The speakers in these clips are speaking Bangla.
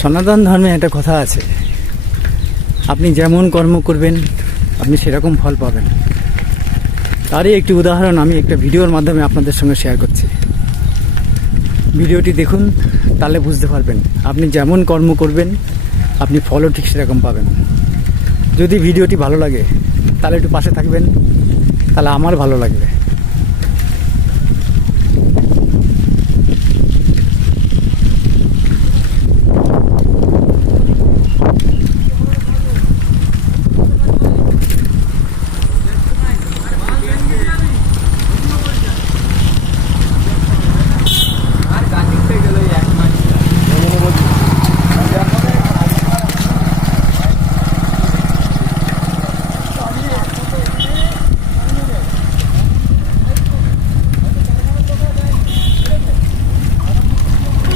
সনাতন ধর্মে একটা কথা আছে, আপনি যেমন কর্ম করবেন আপনি সেরকম ফল পাবেন। তারই একটি উদাহরণ আমি একটা ভিডিওর মাধ্যমে আপনাদের সঙ্গে শেয়ার করছি। ভিডিওটি দেখুন, তাহলে বুঝতে পারবেন আপনি যেমন কর্ম করবেন আপনি ফলও ঠিক সেরকম পাবেন। যদি ভিডিওটি ভালো লাগে তাহলে একটু পাশে থাকবেন, তাহলে আমার ভালো লাগবে।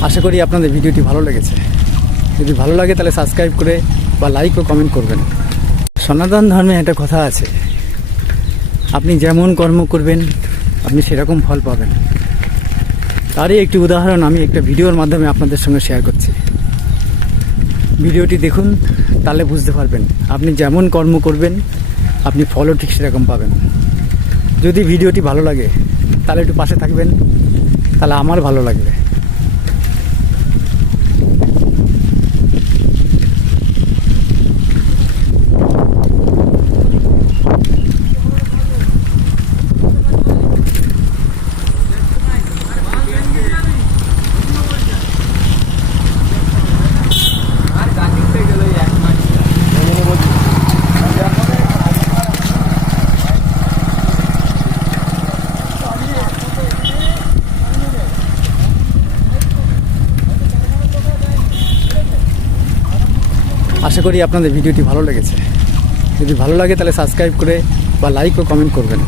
আশা করি আপনাদের ভিডিওটি ভালো লেগেছে। যদি ভালো লাগে তাহলে সাবস্ক্রাইব করে বা লাইক ও কমেন্ট করবেন। সনাতন ধর্মে একটা কথা আছে, আপনি যেমন কর্ম করবেন আপনি সেরকম ফল পাবেন। তারই একটি উদাহরণ আমি একটা ভিডিওর মাধ্যমে আপনাদের সঙ্গে শেয়ার করছি। ভিডিওটি দেখুন, তাহলে বুঝতে পারবেন আপনি যেমন কর্ম করবেন আপনি ফলও ঠিক সেরকম পাবেন। যদি ভিডিওটি ভালো লাগে তাহলে একটু পাশে থাকবেন, তাহলে আমার ভালো লাগবে। আশা করি আপনাদের ভিডিওটি ভালো লেগেছে। যদি ভালো লাগে তাহলে সাবস্ক্রাইব করে বা লাইক ও কমেন্ট করবেন।